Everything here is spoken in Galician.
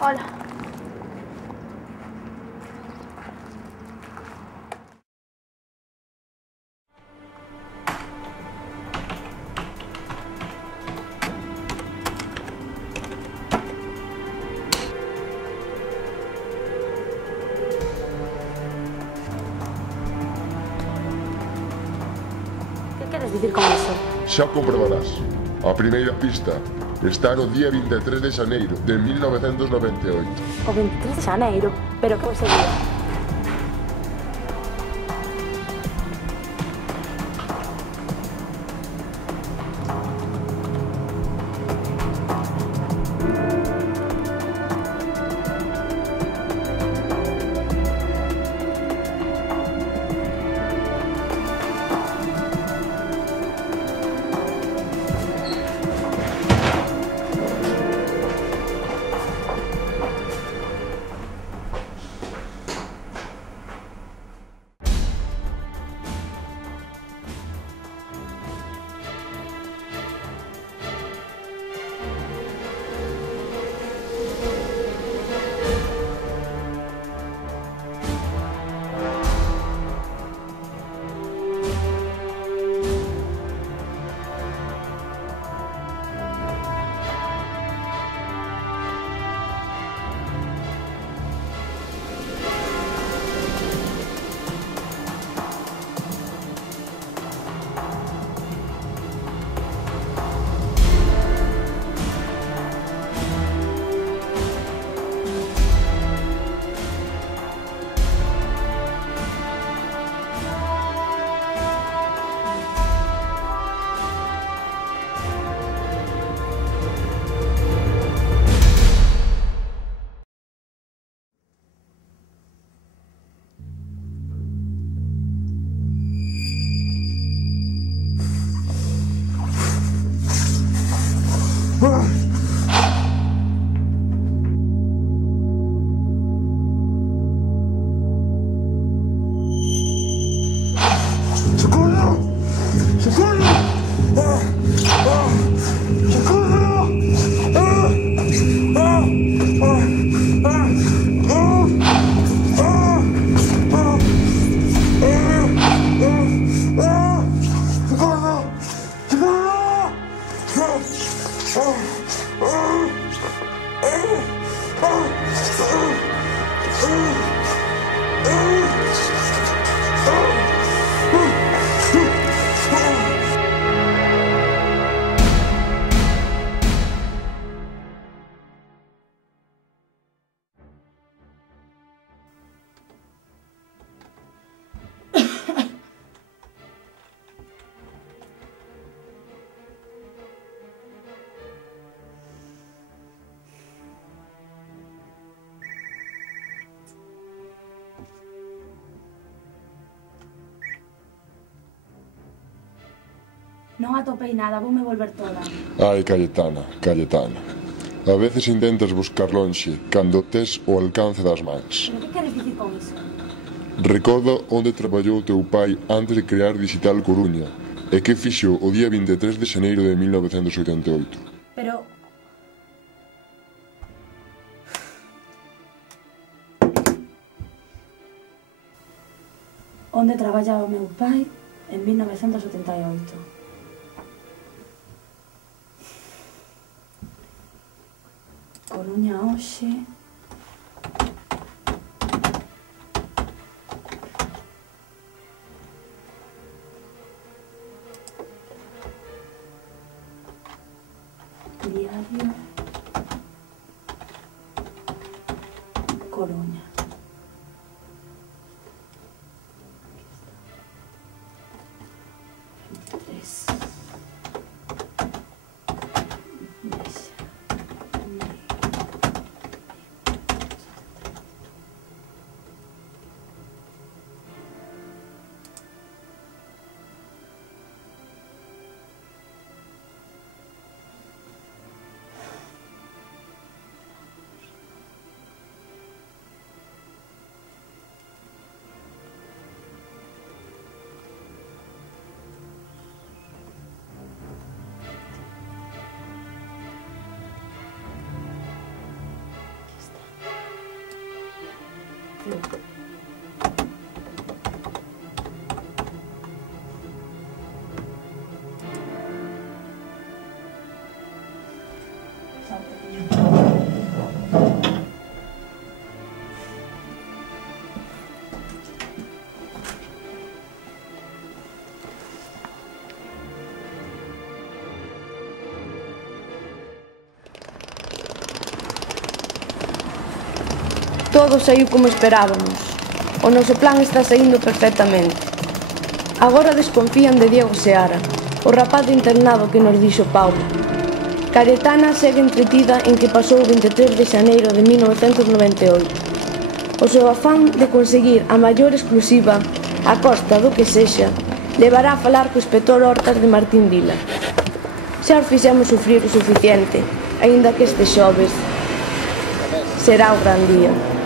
Hola. ¿Qué quieres decir con eso? Xa o comprobarás. A primeira pista está no día 23 de xaneiro de 1998. O 23 de xaneiro, pero que ese día? Non atopei nada, voume volver toda. Ai, Cayetana, Cayetana. A veces intentas buscar lonxe cando tes o alcance das mans. Pero que queres dicir con iso? Recorda onde traballou teu pai antes de crear Digital Coruña e que fixo o día 23 de xaneiro de 1988. Pero... Onde traballaba o meu pai en 1978. Coruña hoxe... Diario... Coruña. Todo saiu como esperábamos. O noso plan está saindo perfectamente. Agora desconfían de Diego Seara, o rapaz de internado que nos dixo Paula. Cayetana segue entretida en que pasou o 23 de xaneiro de 1998. O seu afán de conseguir a maior exclusiva, a costa do que sexa, levará a falar co inspector Hortas de Martín Vila. Xa os fixemos sufrir o suficiente, aínda que este xoves será o gran día.